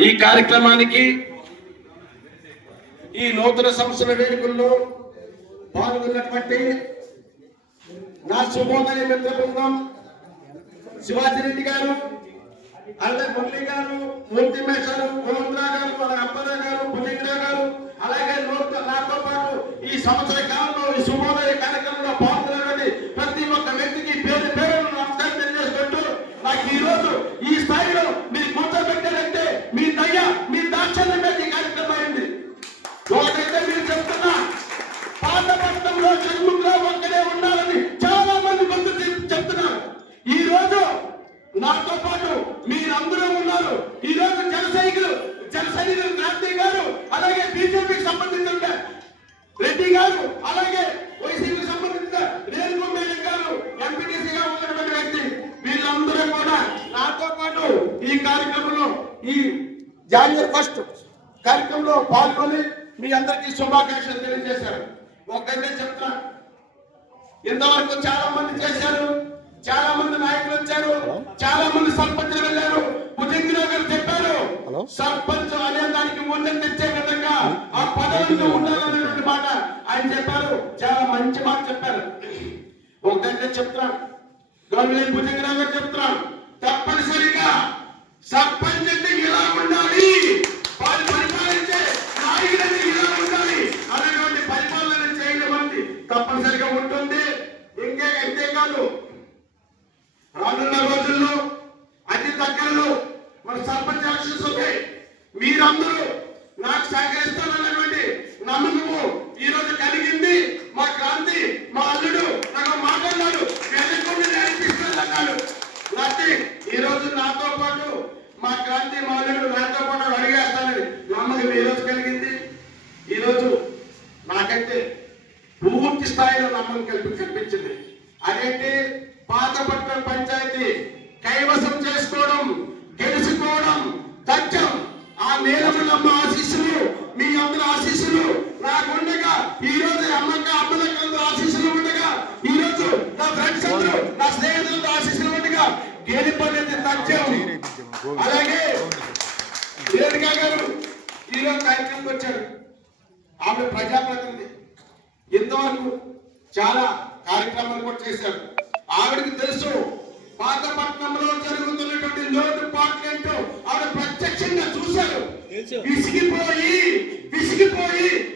ఈ కార్యక్రమానికి ఈ నూతన సంవత్సర వేడుకల్లో పాల్గొన్నటువంటి నా శుభోదయ మిత్ర బృందం శివాజీరెడ్డి గారు, అల్లె మురళి గారు, మూర్తి మేషారు, గోవిందరా గారు, అప్పరా గారు, భుజంగరా గారు, అలాగే నాతో పాటు ఈ సంవత్సర కాలంలో ఈ శుభోదయ కార్యక్రమంలో పాల్గొన్నటువంటి ప్రతి ఒక్క వ్యక్తికి పేరు పేరు నమస్కారం తెలియజేసుకుంటూ నాకు ఈ రోజు ఈ స్థాయిలో మీరు కూర్చోబెట్టారంటే మీ దయ మీ దాక్షణ్యం ఈ కార్యక్రమం అయింది. ఒకటైతే మీరు చెప్తున్నా పాత పట్టణంలో షణ్ముఖరావు ఒక్కడే ఉండాలని చాలా మంది బంధు చెప్తున్నారు. ఈ రోజు నాతో పాటు మీరందరూ ఉన్నారు. ఈ రోజు జన సైనికులు క్రాంతి గారు, అలాగే బీజేపీకి సంబంధించిన రెడ్డి గారు, అలాగే వైసీపీకి సంబంధించిన రేణుకు మేడం గారు, ఎంపీటీసీగా ఉన్నటువంటి వ్యక్తి, వీళ్ళందరూ కూడా నాతో పాటు ఈ కార్యక్రమంలో ఈ జనవరి 1 కార్యక్రమంలో పాల్గొని మీ అందరికీ శుభాకాంక్షలు తెలియజేశారు. ఒకటే చెప్తా, ఇంతవరకు చాలా మంది చేశారు, చాలా మంది నాయకులు వచ్చారు, చాలా మంది సర్పంచ్లు వెళ్ళారు. భుజంగరావు గారు చెప్పారు సర్పంచ్ అనే దానికి మూల్యం తెచ్చే విధంగా ఆ పదవిలో ఉండాలనేటువంటి మాట ఆయన చెప్పారు. చాలా మంచి మాట చెప్పారు. ఒకటే చెప్తున్నాను, గవర్నమెంట్ భుజంగరావు గారు చెప్తున్నాను, తప్పనిసరిగా సర్పంచ్ అంటే ఇలా ఉండాలి, వాళ్ళు పరిపాలించే నాయకులని ఇలా ఉండాలి అనేటువంటి పరిపాలన చేయడం అనేది తప్పనిసరిగా ఉంటుంది. అంతేకాదు రానున్న రోజుల్లో అతి దగ్గరలో మన సర్పంచ్ ఎలక్షన్స్ ఉంటాయి. మీరందరూ నాకు సహకరిస్తానన్నటువంటి నమ్మకము ఈ రోజు కలిగింది. మా క్రాంతి, మా అల్లుడు నాకు మాట్లాడాడు, అన్నాడు. ఈ రోజు నాతో పాటు మా క్రాంతి, మా అల్లుడు నాతో పాటు అడిగేస్తానని నమ్మకం ఈ రోజు కలిగింది. ఈ రోజు నాకైతే పూర్తి స్థాయిలో నమ్మకం కల్పించింది. అదేంటి, పాతపట్నం పంచాయతీ కైవసం చేసుకోవడం, గెలుచుకోవడం తథ్యం. ఆ నేలమల్లమ్మ ఆశీస్సులు, మీ అందరి ఆశీస్సులు నాకుండగా, ఈ రోజు అమ్మలకందరూ ఆశీస్సులు ఉండగా, ఈ రోజు నా ఫ్రెండ్స్ అందరూ, నా స్నేహితులతో ఆశీస్సులు ఉండగా గెలిపనేది తథ్యం. అలాగే రేణుకా గారు ఈరోజు కార్యక్రమంకి వచ్చారు. ఆమె ప్రజాప్రతినిధి, ఇంతవరకు చాలా కార్యక్రమాలు కూడా చేశారు. ఆవిడకి తెలుసు పాతపట్నంలో జరుగుతున్నటువంటి లోటుపాట్లు ఏంటో ఆవిడ ప్రత్యక్షంగా చూశారు. విసిగిపోయి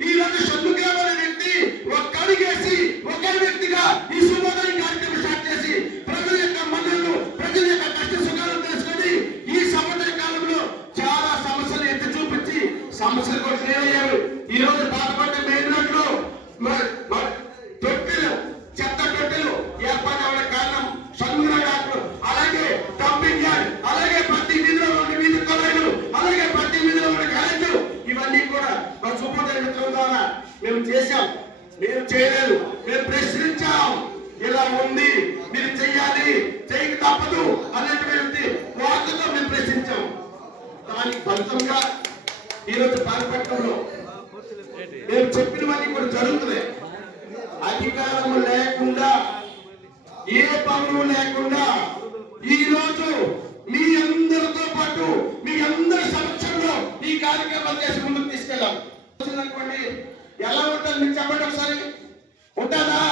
ఈ రోజు షణ్ముఖరావు అనే వ్యక్తి ఒక్క అడుగేసి ఒకే వ్యక్తిగా ఈ శుభోదయ కార్యక్రమం స్టార్ట్ చేసి ప్రజల యొక్క మన్నలు, ప్రజల యొక్క కష్ట సుఖాలను తెలుసుకొని ఈ సంవత్సర కాలంలో చాలా సమస్యలు ఎత్తి చూపించి సమస్యలు కూడా క్లియర్. ఈ రోజు పాతపట్నం మెయిన్ రోడ్ లో తొట్టెలు, చెత్త తొట్టెలు ఏర్పాటు అవ్వడం కారణం షణ్ముఖరావు డాక్టర్. అలాగే డంపింగ్ యార్డ్, అలాగే ప్రతి వీధిలో ఉన్న వీధి కొలైలు, అలాగే ప్రతి వీధిలో ఉన్న కరెంటు, ఇవన్నీ కూడా మా శుభోదయ మిత్రుల ద్వారా మేము చేశాం. మేము చేయలేదు, మేము ప్రశ్నించాం. ఇలా ఉంది, మీరు చెయ్యాలి, చేయక తప్పదు అనేటువంటి వార్తతో మేము ప్రశ్నించాం. దానికి ఫలితంగా ఈరోజు పాతపట్నంలో మేము చెప్పినవన్నీ కూడా జరుగుతున్నాయి. అధికారం లేకుండా, ఏ పనులు లేకుండా ఈ రోజు మీ అందరితో పాటు మీ అందరి సమక్షంలో ఈ కార్యక్రమాలు చేసి ముందుకు తీసుకెళ్ళాం. అనుకోండి, ఎలా ఉంటుంది మీకు చెప్పండి ఒకసారి. ఉంటుందా?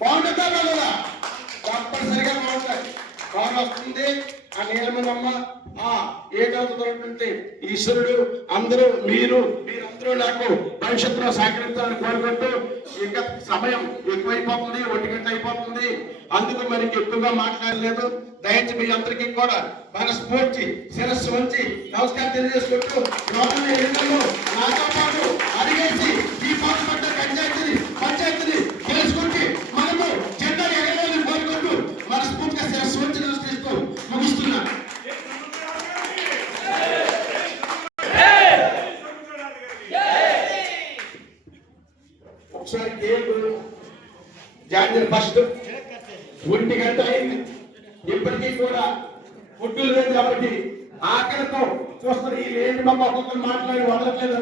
బాగుంటుందా? బాగోదా? తప్పనిసరిగా బాగుంటుంది. బాగా వస్తుంది. ఆ నీలమల్లమ్మ, ఆ ఏదవుతున్నటువంటి ఈశ్వరుడు, అందరూ మీరందరూ నాకు భవిష్యత్తులో సహకరించాలని కోరుకుంటూ, ఇంకా సమయం ఎక్కువైపోతుంది, 1 గంట అయిపోతుంది. అందుకు మరి ఎక్కువగా మాట్లాడలేదు. దయచేసి మీ అందరికీ కూడా మనస్ఫూర్తి శిరస్సు వంచి నమస్కారం తెలియజేసుకుంటూ, నాతో పాటు అడిగేసి ఈ పాటుపడ్డ పంచాయతీని తెలుసుకుంటే మనము జెండా ఎగరవాలని కోరుకుంటూ మనస్ఫూర్తిగా శిరస్సు వంచి నమస్కరిస్తూ ముగిస్తున్నాను. ఒకసారి జనవరి 1 1 గంట అయింది, ఇప్పటికీ కూడా ఫుడ్ లేదు కాబట్టి ఆకలితో చూస్తారు. ఈ లేని మమ్మ ఒక్కొక్కరు మాట్లాడి వదలట్లేదు.